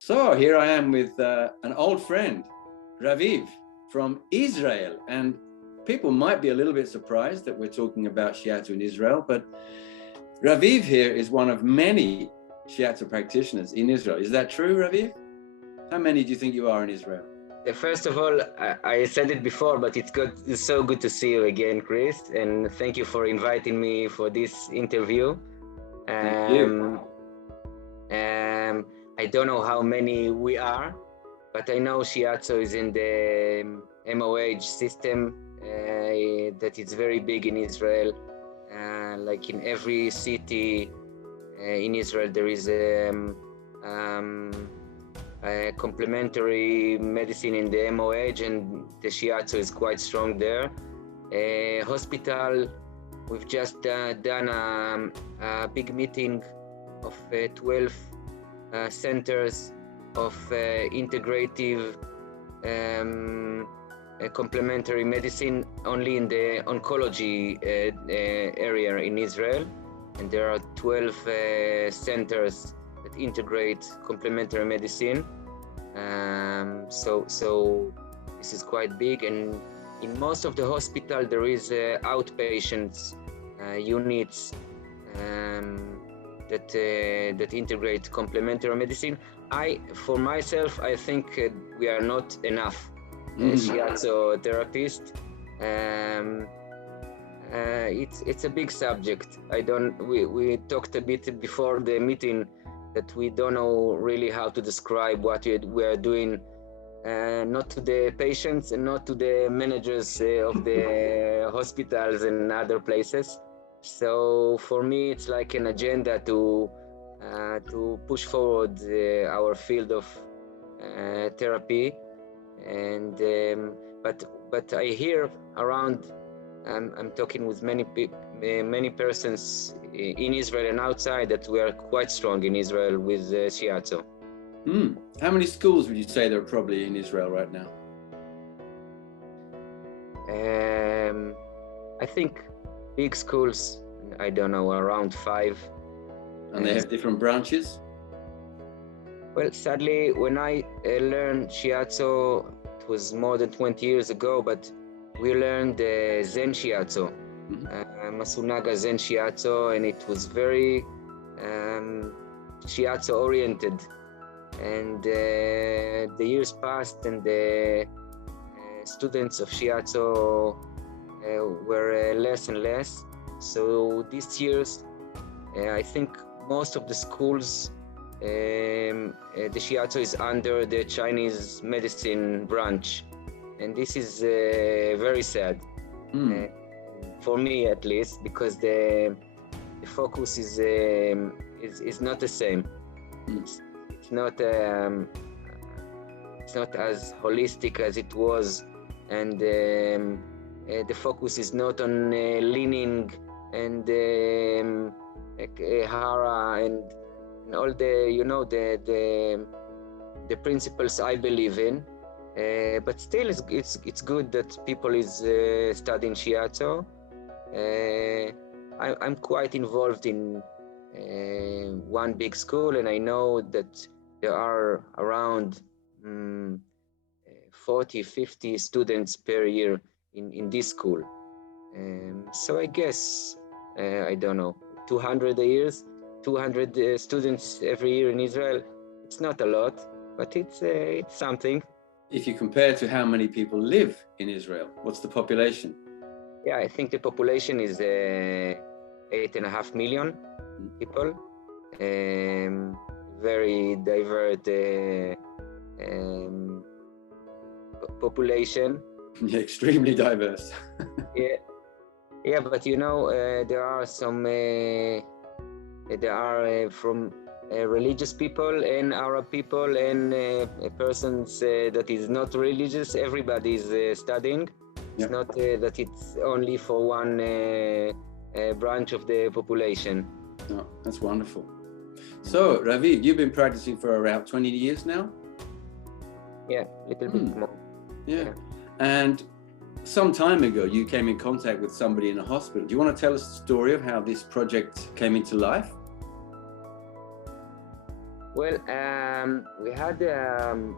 So here I am with an old friend, Raviv, from Israel. And people might be a little bit surprised that we're talking about Shiatsu in Israel, but Raviv here is one of many Shiatsu practitioners in Israel. Is that true, Raviv? How many do you think you are in Israel? First of all, I said it before, but it's so good to see you again, Chris. And thank you for inviting me for this interview. Thank you. I don't know how many we are, but I know Shiatsu is in the MOH system that is very big in Israel. Like in every city in Israel, there is a complementary medicine in the MOH, and the Shiatsu is quite strong there. Hospital, we've just done a big meeting of 12 centers of integrative complementary medicine only in the oncology area in Israel. And there are 12 centers that integrate complementary medicine. So this is quite big. And in most of the hospital, there is outpatients units that integrate complementary medicine. For myself, I think we are not enough Shiatsu therapists. It's a big subject. We talked a bit before the meeting that we don't know really how to describe what we are doing, not to the patients and not to the managers of the hospitals and other places. So for me, it's like an agenda to push forward our field of therapy, and but I hear around. I'm talking with many persons in Israel and outside that we are quite strong in Israel with Shiatsu. How many schools would you say there are probably in Israel right now? I think big schools, I don't know, around 5. And they have different branches? Well, sadly, when I learned Shiatsu, it was more than 20 years ago, but we learned Zen Shiatsu, Masunaga Zen Shiatsu, and it was very Shiatsu oriented. And the years passed, and the students of Shiatsu were less and less. So these years, I think most of the schools, the Shiatsu is under the Chinese medicine branch. And this is very sad, for me at least, because the focus is not the same. It's not as holistic as it was, and the focus is not on leaning and hara and all the principles I believe in. But still, it's good that people is studying Shiatsu. I'm quite involved in one big school, and I know that there are around 40-50 students per year in this school. So I guess, I don't know, 200 a year, 200 students every year in Israel. It's not a lot, but it's something. If you compare to how many people live in Israel, what's the population? Yeah, I think the population is 8.5 million people. Very diverse population. Yeah, extremely diverse. Yeah, but there are some. There are from religious people and Arab people and persons that is not religious. Everybody is studying. It's not that it's only for one branch of the population. No, that's wonderful. So, Raviv, you've been practicing for around 20 years now? Yeah, a little bit more. Yeah. And some time ago, you came in contact with somebody in a hospital. Do you want to tell us the story of how this project came into life? Well, we had an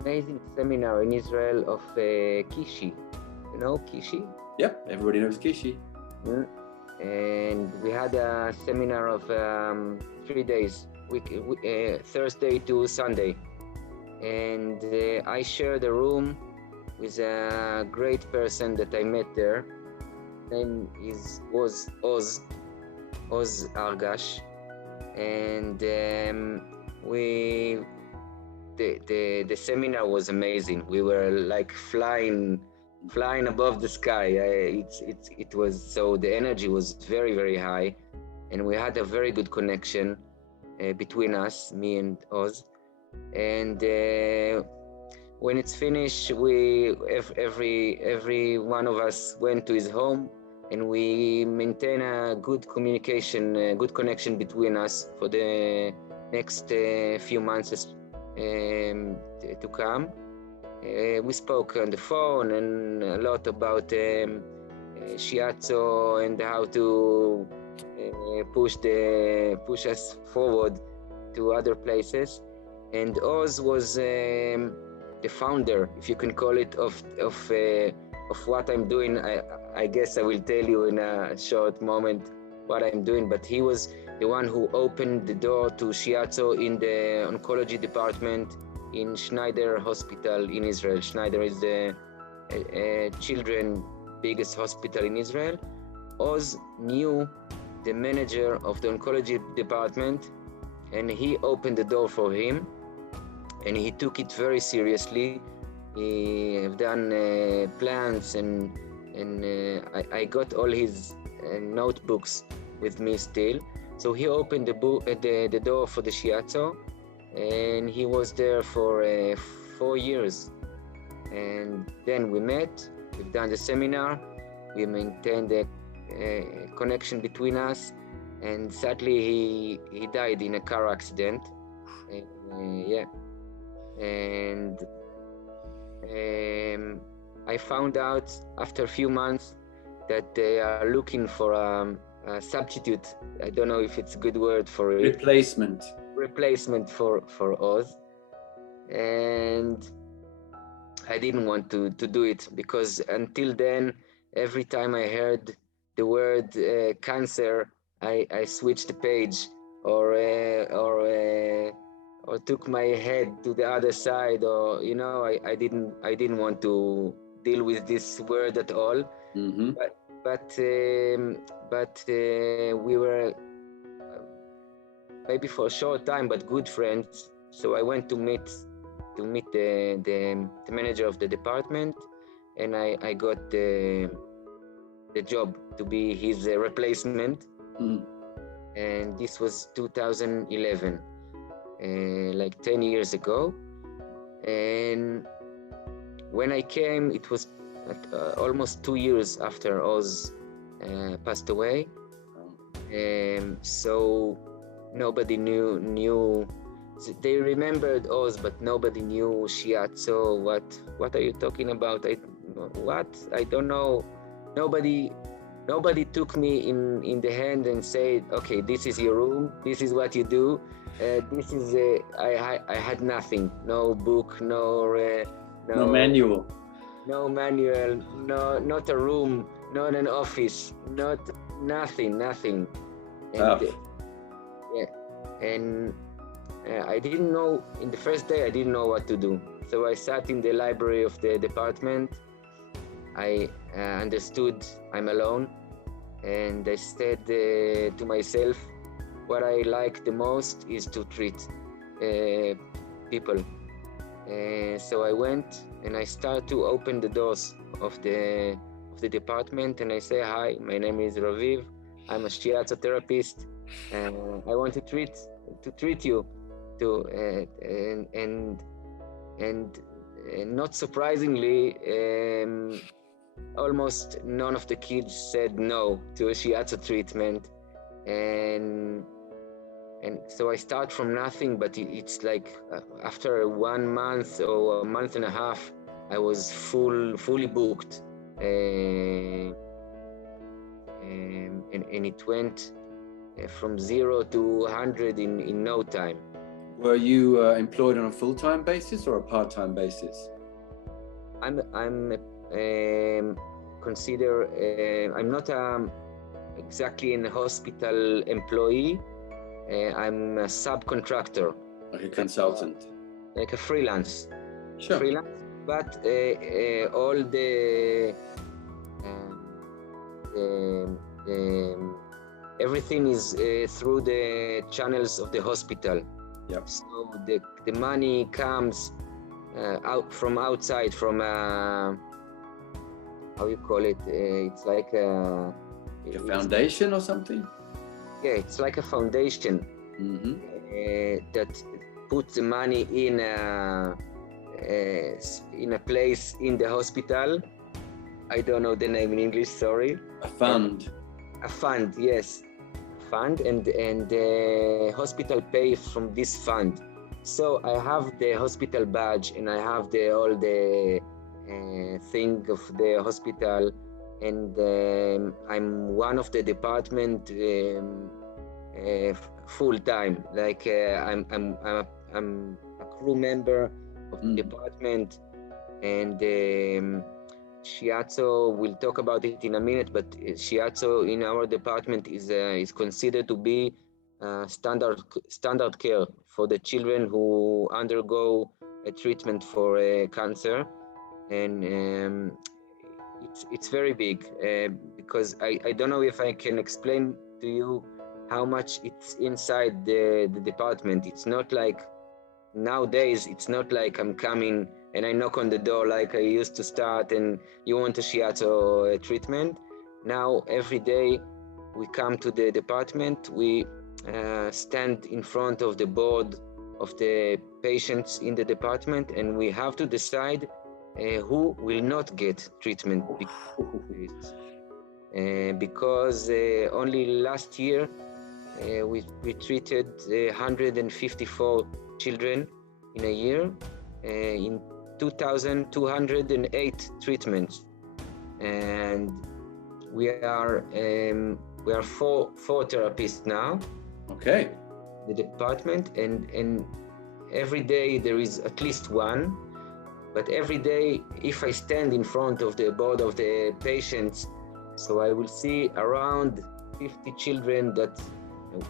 amazing seminar in Israel of Kishi. You know Kishi? Yep, everybody knows Kishi. And we had a seminar of 3 days, Thursday to Sunday. And I shared a room with a great person that I met there. His name was Oz Argash. And the seminar was amazing. We were like flying above the sky. It was, so the energy was very, very high, and we had a very good connection between us, me and Oz. And when it's finished, every one of us went to his home, and we maintain a good communication, a good connection between us for the next few months to come. We spoke on the phone and a lot about Shiatsu and how to push us forward to other places. And Oz was the founder, if you can call it, of what I'm doing. I guess I will tell you in a short moment what I'm doing, but he was the one who opened the door to Shiatsu in the Oncology department in Schneider hospital in Israel. Schneider is the children's biggest hospital in Israel. Oz knew the manager of the Oncology department, and he opened the door for him, and he took it very seriously. He have done plans, and I got all his notebooks with me still. So he opened the door for the Shiatsu, and he was there for 4 years. And then we met, we've done the seminar, we maintained a connection between us, and sadly he died in a car accident. And I found out after a few months that they are looking for a substitute. I don't know if it's a good word for it. Replacement for Oz. And I didn't want to do it, because until then, every time I heard the word cancer, I switched the page or took my head to the other side, or I didn't want to deal with this word at all. Mm-hmm. But we were maybe for a short time, but good friends. So I went to meet the manager of the department, and I got the job to be his replacement. Mm. And this was 2011, like 10 years ago. And when I came, it was almost 2 years after Oz passed away. So nobody knew. They remembered Oz, but nobody knew Shiatsu. What are you talking about? I don't know. Nobody took me in the hand and said, okay, this is your room, this is what you do. I had nothing, no book, no manual. No manual, not a room, not an office, nothing. And I didn't know, in the first day, I didn't know what to do. So I sat in the library of the department. I understood I'm alone, and I said to myself, what I like the most is to treat people. So I went and I started to open the doors of the department, and I say, hi, my name is Raviv. I'm a Shiatsu therapist. I want to treat you, and not surprisingly, almost none of the kids said no to a shiatsu treatment, and so I start from nothing. But it's like after 1 month or a month and a half, I was fully booked, and it went from 0 to 100 in no time. Were you employed on a full-time basis or a part-time basis? I'm not exactly a hospital employee. I'm a subcontractor, Like a consultant, like a freelance. Sure. Freelance, but all the everything is through the channels of the hospital. Yep. So the money comes out from outside, from how you call it? It's like a foundation or something? Yeah, it's like a foundation that puts the money in a place in the hospital. I don't know the name in English, sorry. A fund. A fund, yes. Fund, and the hospital pays from this fund. So I have the hospital badge, and I have all the thing of the hospital, and I'm one of the department full time. Like I'm a crew member of the department, and Shiatsu, we'll talk about it in a minute, but Shiatsu in our department is considered to be standard care for the children who undergo a treatment for cancer, and it's very big because I don't know if I can explain to you how much it's inside the department. It's not like nowadays. It's not like I'm coming and I knock on the door like I used to start and you want a shiatsu treatment. Now every day we come to the department, we stand in front of the board of the patients in the department, and we have to decide who will not get treatment because only last year we treated 154 children in a year in 2,208 treatments, and we are four therapists now. Okay. The department, and every day there is at least one. But every day, if I stand in front of the board of the patients, so I will see around 50 children that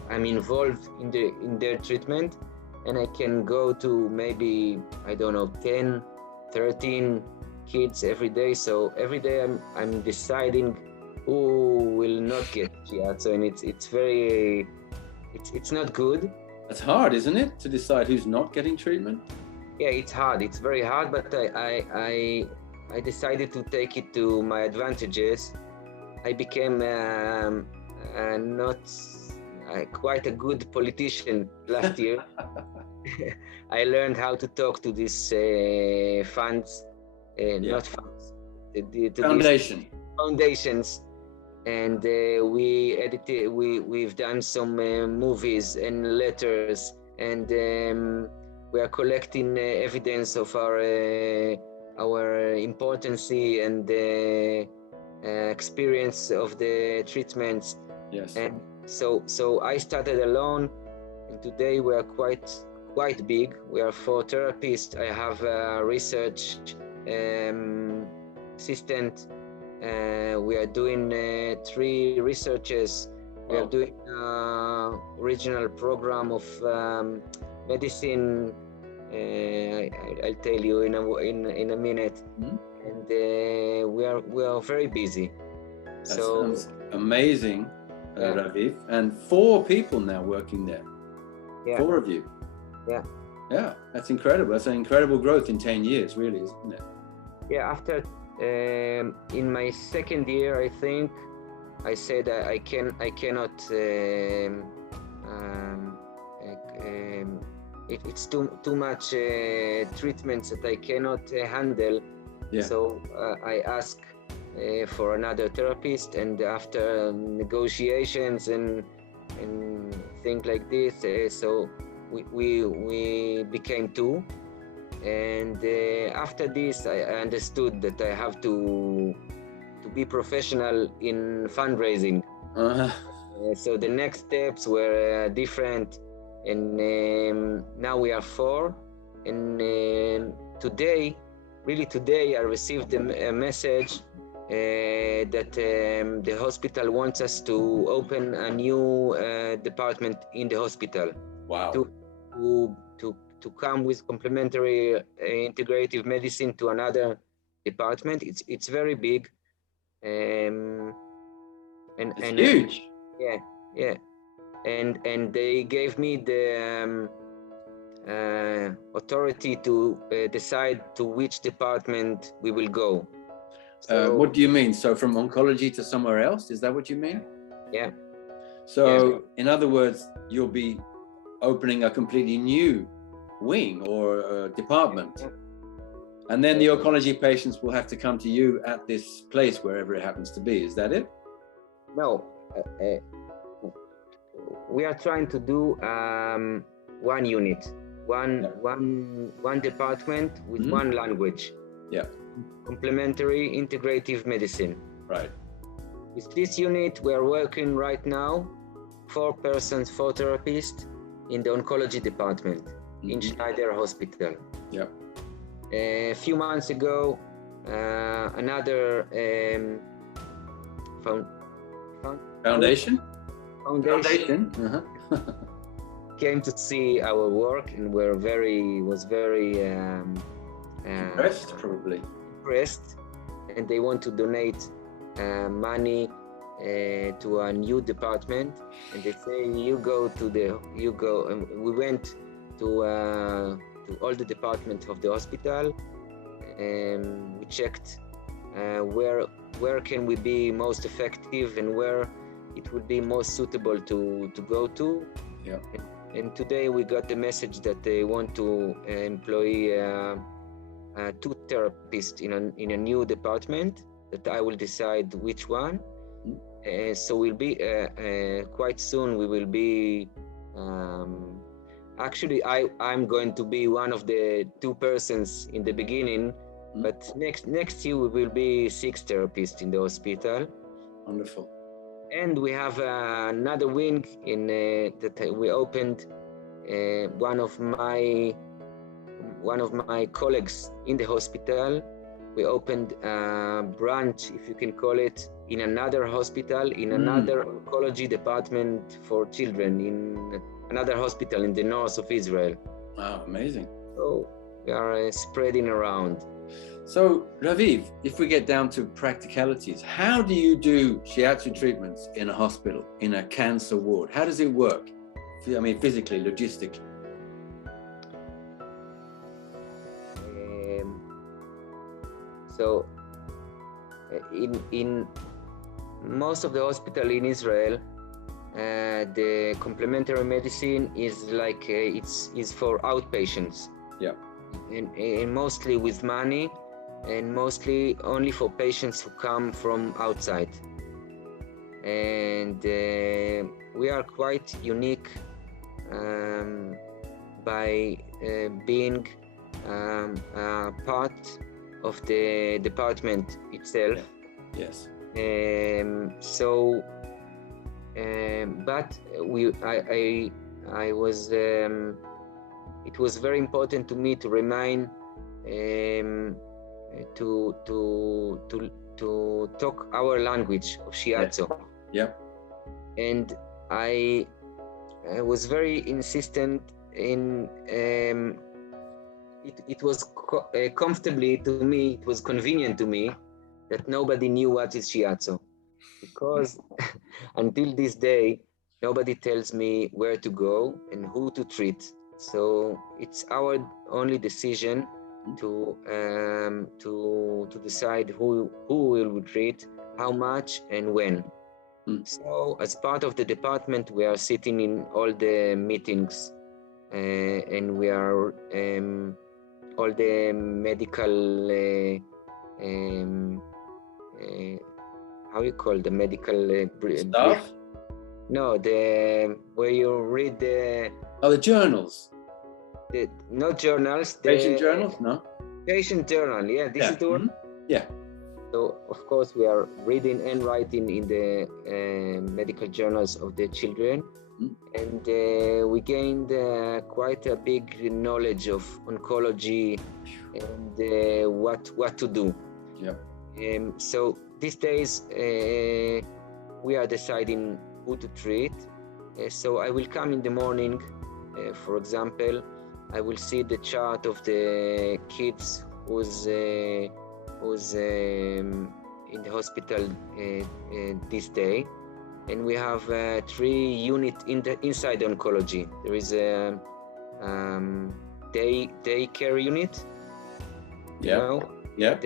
I'm involved in their treatment, and I can go to maybe, I don't know, 10, 13 kids every day. So every day I'm deciding who will not get shiatsu, and it's not good. That's hard, isn't it, to decide who's not getting treatment? Yeah, it's hard. It's very hard, but I decided to take it to my advantages. I became not quite a good politician last year. I learned how to talk to these funds, not funds, Foundation. Foundations, and we've done some movies and letters, and we are collecting evidence of our importance and experience of the treatments. Yes. And so I started alone, and today we are quite big. We are 4 therapists. I have a research assistant. We are doing 3 researches. We are doing regional program of medicine. I'll tell you in a minute. And we are very busy. That sounds amazing, Raviv. And 4 people now working there. Yeah. 4 of you. Yeah. Yeah, that's incredible. That's an incredible growth in 10 years, really, isn't it? Yeah. After in my second year, I think I said I cannot it's too much treatments that I cannot handle. Yeah. So I ask for another therapist, and after negotiations and things like this, so we became two. And after this, I understood that I have to be professional in fundraising. So the next steps were different, and now we are four. And today, I received a message that the hospital wants us to open a new department in the hospital. Wow. To come with complementary integrative medicine to another department. It's very big. It's huge. Yeah. And they gave me the authority to decide to which department we will go. So, what do you mean? So from oncology to somewhere else? Is that what you mean? Yeah. So in other words, you'll be opening a completely new wing or department. And then the oncology patients will have to come to you at this place, wherever it happens to be. Is that it? No. We are trying to do one unit, one department with one language. Yeah. Complementary integrative medicine. Right. With this unit, we are working right now, 4 persons, 4 therapists in the oncology department in Schneider Hospital. Yeah. A few months ago, another Foundation came to see our work and was very impressed, probably. Impressed, and they want to donate money to a new department, and they say we went to all the departments of the hospital, and we checked where can we be most effective and where it would be most suitable to go to. Yeah. And today we got the message that they want to employ 2 therapists in a new department, that I will decide which one. So we'll be quite soon. We will be. Actually, I'm going to be one of the 2 persons in the beginning, but next year we will be 6 therapists in the hospital. Wonderful. And we have another wing in that we opened. One of my colleagues in the hospital, we opened a branch, if you can call it, in another hospital, in another oncology department for children, in another hospital in the north of Israel. Wow, amazing. So we are spreading around. So Raviv, if we get down to practicalities, how do you do shiatsu treatments in a hospital, in a cancer ward? How does it work? I mean, physically, logistically. So in most of the hospital in Israel, the complementary medicine is like it's for outpatients. Yeah. And mostly with money, and mostly only for patients who come from outside. And we are quite unique by being part of the department itself. Yes. But I was. It was very important to me to remind to talk our language of Shiatsu. Yeah. And I was very insistent in it was comfortably to me, it was convenient to me that nobody knew what is Shiatsu, because until this day nobody tells me where to go and who to treat. So it's our only decision to decide who will we treat, how much, and when. So as part of the department, we are sitting in all the meetings and we are all the medical how you call the medical Staff? No, the where you read the The journals. Not journals. Patient journals? No. Patient journal. Yeah, this is the word. Yeah. So of course we are reading and writing in the medical journals of the children, and we gained quite a big knowledge of oncology and what to do. Yeah. So these days we are deciding who to treat. So I will come in the morning, for example, I will see the chart of the kids who's in the hospital this day, and we have 3 units inside oncology. There is a daycare unit. Yeah. You know? Yeah.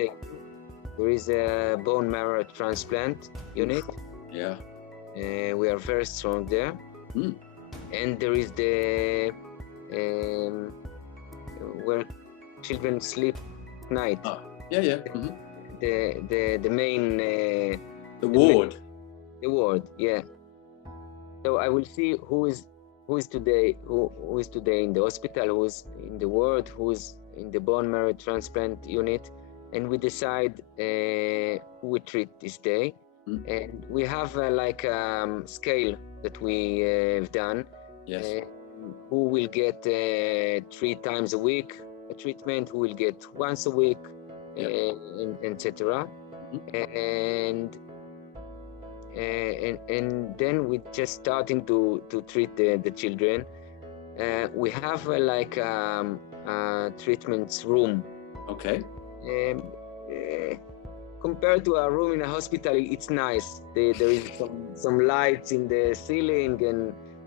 There is a bone marrow transplant unit. Yeah. We are very strong there. And there is the where children sleep at night. Yeah. The main the ward. The ward, yeah. So I will see who is today in the hospital, who is in the ward, who is in the bone marrow transplant unit, and we decide who we treat this day. And we have like scale that we have done. Yes. Who will get 3 times a week a treatment, who will get once a week, etc. And then we just starting to treat the children. We have like a treatment room. Okay. Compared to a room in a hospital, it's nice. There is some lights in the ceiling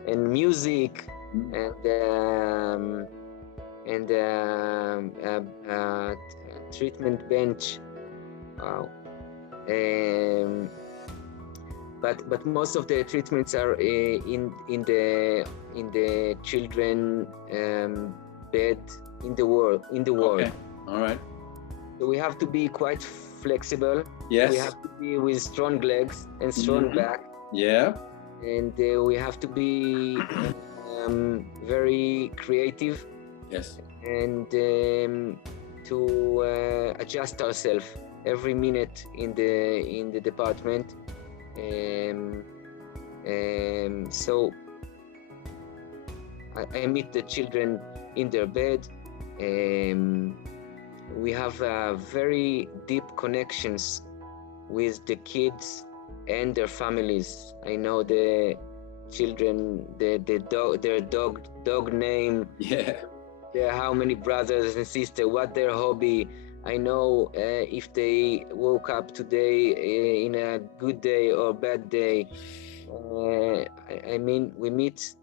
and music and treatment bench. Wow. But most of the treatments are in the children bed in the ward. Okay. All right. So we have to be quite flexible. Yes. We have to be with strong legs and strong back. Yeah. And we have to be very creative. Yes. And to adjust ourselves every minute in the department. So I meet the children in their bed. We have very deep connections with the kids and their families. I know the children, their dog name. Yeah. How many brothers and sisters, what their hobby. I know if they woke up today in a good day or bad day. I mean, we meet,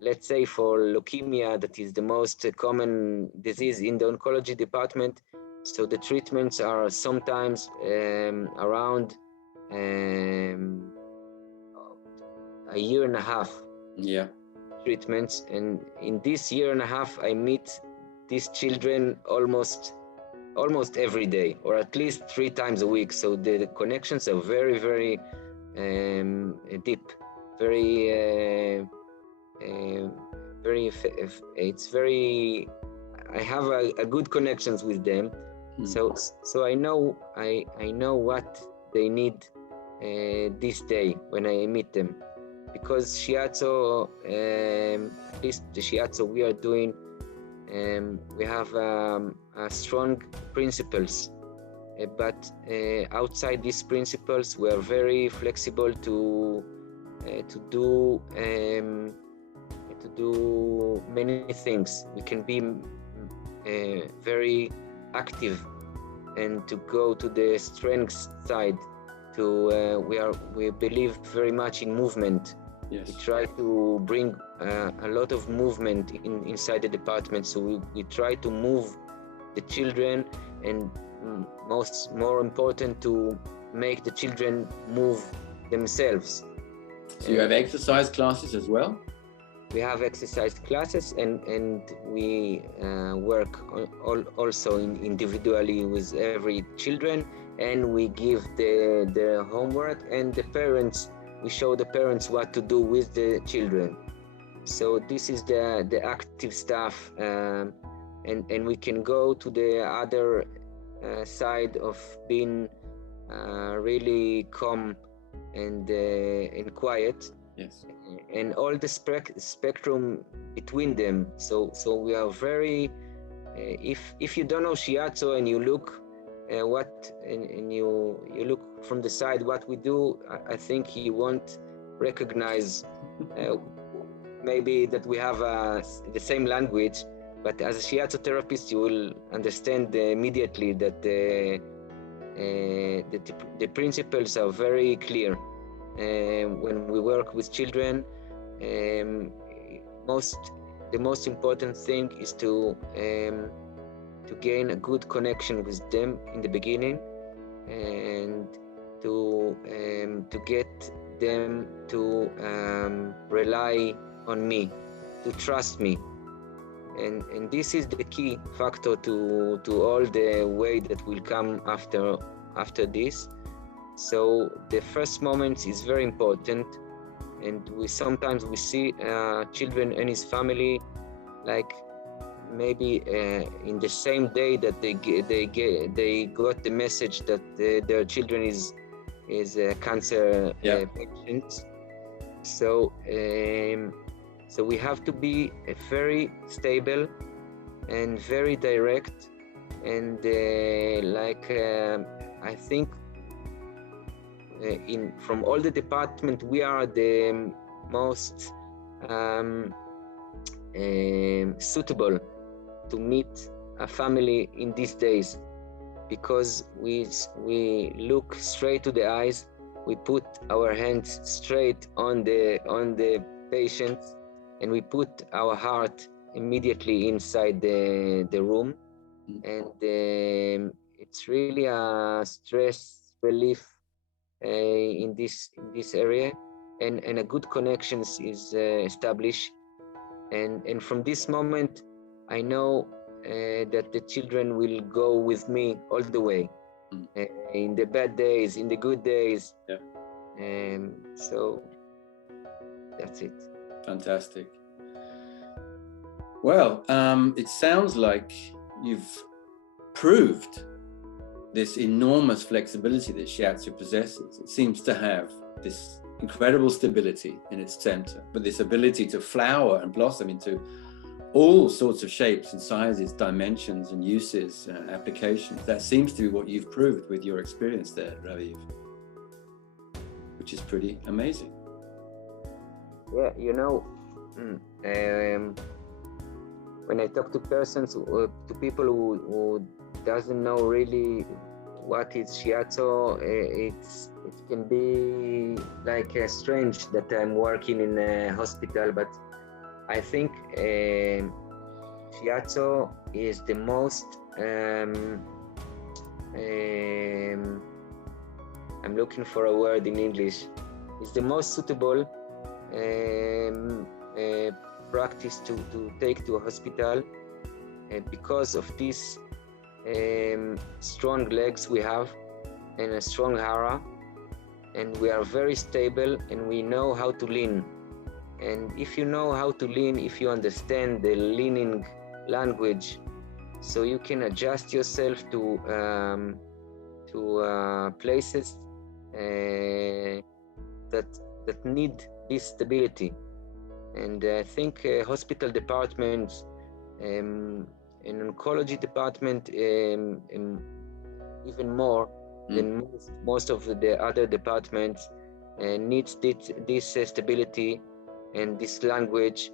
let's say for leukemia, that is the most common disease in the oncology department. So the treatments are sometimes around a year and a half. Yeah. Treatments, and in this year and a half, I meet these children almost every day, or at least 3 times a week. So the connections are very, very deep, very. It's very. I have a good connections with them, so I know what they need this day when I meet them, because Shiatsu, at least the Shiatsu we are doing, we have strong principles, but outside these principles, we are very flexible to do many things. We can be very active and to go to the strength side. We believe very much in movement. Yes. We try to bring a lot of movement inside the department. So we try to move the children, and more important, to make the children move themselves. So you have exercise classes as well? we have exercise classes, and we work also individually with every children, and we give the homework, and the parents, we show the parents what to do with the children. So this is the active stuff, and we can go to the other side of being really calm and quiet. Yes. And all the spectrum between them. So we are very. If you don't know Shiatsu and you look and you look from the side what we do, I think you won't recognize maybe that we have the same language. But as a Shiatsu therapist, you will understand immediately that the principles are very clear. When we work with children, the most important thing is to gain a good connection with them in the beginning, and to get them to rely on me, to trust me. And this is the key factor to all the way that will come after this. So the first moments is very important, and we sometimes see children and his family, like maybe in the same day that they got the message that their children is cancer patients. So we have to be very stable and very direct, and I think from all the department, we are the most suitable to meet a family in these days, because we look straight to the eyes, we put our hands straight on the patients, and we put our heart immediately inside the room, and it's really a stress relief in this area, and a good connections is established, and from this moment I know that the children will go with me all the way, in the bad days, in the good days. So that's it. Fantastic. Well, it sounds like you've proved this enormous flexibility that Shiatsu possesses. It seems to have this incredible stability in its center, but this ability to flower and blossom into all sorts of shapes and sizes, dimensions and uses, applications. That seems to be what you've proved with your experience there, Raviv, which is pretty amazing. Yeah, you know, when I talk to persons, to people who doesn't know really what is Shiatsu, it can be like strange that I'm working in a hospital, but I think Shiatsu is the most I'm looking for a word in English. It's the most suitable practice to take to a hospital because of this strong legs we have and a strong hara, and we are very stable and we know how to lean. And if you know how to lean, if you understand the leaning language, so you can adjust yourself to places that need this stability. And I think hospital departments and oncology department even more than most of the other departments needs this stability and this language.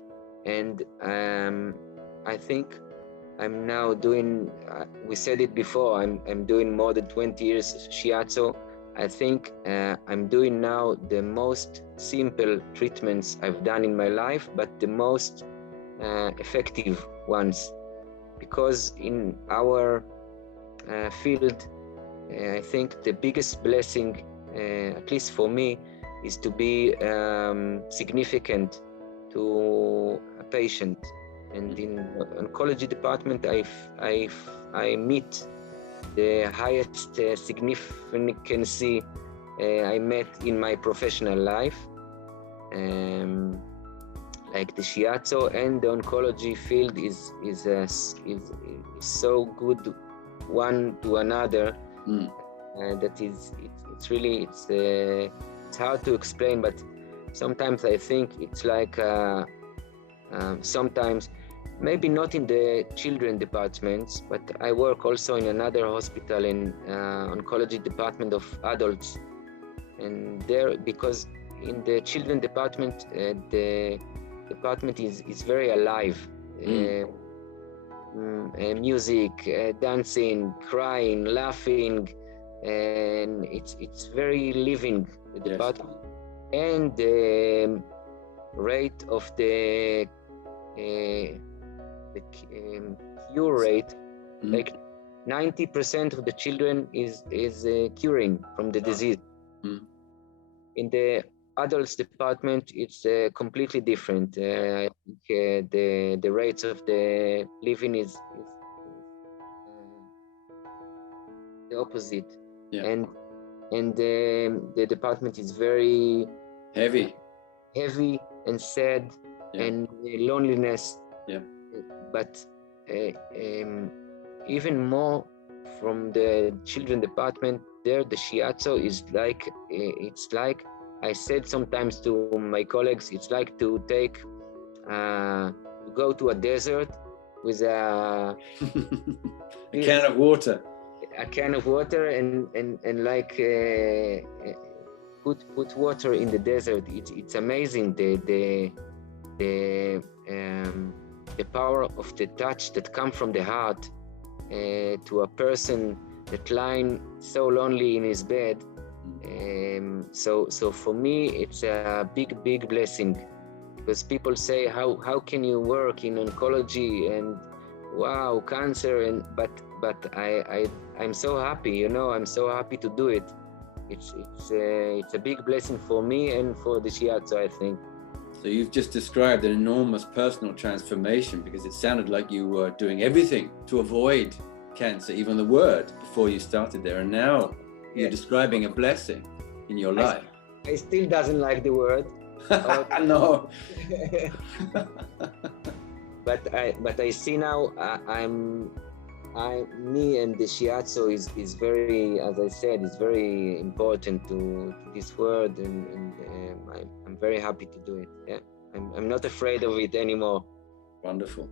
And I think I'm now doing, we said it before, I'm doing more than 20 years Shiatsu. I think I'm doing now the most simple treatments I've done in my life, but the most effective ones. Because in our field, I think the biggest blessing, at least for me, is to be significant to a patient. And in oncology department, I meet the highest significance I met in my professional life. Like the Shiatsu and the oncology field is so good one to another. That is, it's really it's hard to explain, but sometimes I think it's like sometimes maybe not in the children departments, but I work also in another hospital in oncology department of adults, and there, because in the children department the department is very alive. Music, dancing, crying, laughing, and it's very living, the department. And the rate of the cure rate, like 90% of the children is curing from the disease. In the adults department, it's completely different. I think the rates of the living is the opposite. And the department is very heavy and sad and loneliness. But even more from the children department, there the Shiatsu is like, it's like I said sometimes to my colleagues, it's like to take go to a desert with a can of water. A can of water and like put water in the desert. It's amazing the power of the touch that comes from the heart to a person that lying so lonely in his bed. So for me, it's a big blessing, because people say, how can you work in oncology and wow, cancer, but I'm so happy, I'm so happy to do it. It's a big blessing for me and for the Shiatsu, I think. So you've just described an enormous personal transformation, because it sounded like you were doing everything to avoid cancer, even the word, before you started there, and now you're describing a blessing in your life. I still doesn't like the word. No. But I see now me and the Shiatsu is very, as I said, is very important to this word, and I'm very happy to do it. Yeah, I'm not afraid of it anymore. Wonderful.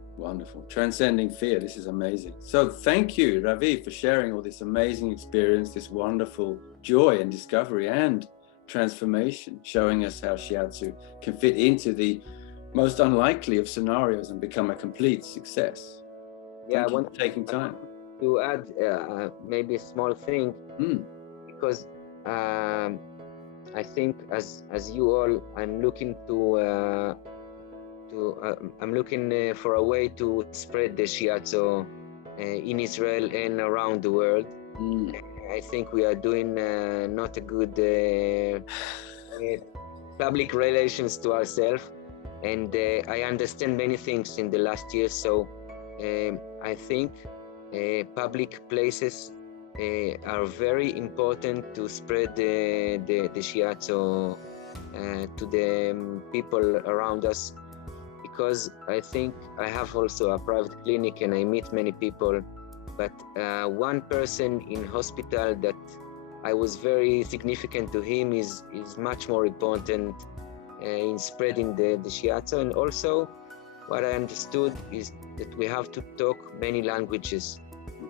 Transcending fear. This is amazing. So thank you, Raviv, for sharing all this amazing experience, this wonderful joy and discovery and transformation, showing us how Shiatsu can fit into the most unlikely of scenarios and become a complete success. Yeah, Thank you for taking time. To add maybe a small thing, because I think as you all, I'm looking I'm looking for a way to spread the Shiatsu in Israel and around the world. I think we are doing not a good public relations to ourselves, and I understand many things in the last year. So I think public places are very important to spread the Shiatsu to the people around us, because I think I have also a private clinic and I meet many people, but one person in hospital that I was very significant to him is much more important in spreading the Shiatsu. And also what I understood is that we have to talk many languages.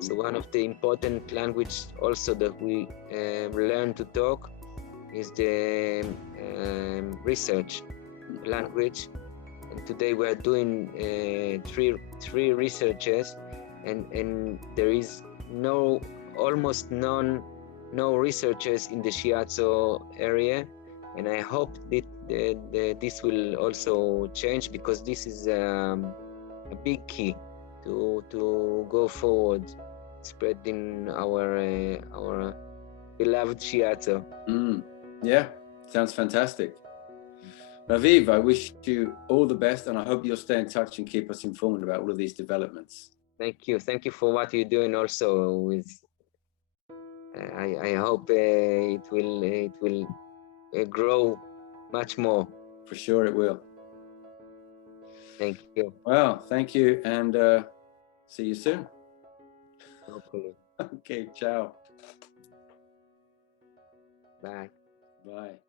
So one of the important languages also that we learn to talk is the research language. And today we are doing three researches, and there is almost no researchers in the Shiatsu area, and I hope that this will also change, because this is a big key to go forward, spreading our beloved Shiatsu. Yeah, sounds fantastic. Raviv, I wish you all the best, and I hope you'll stay in touch and keep us informed about all of these developments. Thank you. Thank you for what you're doing also with, I hope it will grow much more. For sure it will. Thank you. Well, thank you, and see you soon. Hopefully. Okay, ciao. Bye. Bye.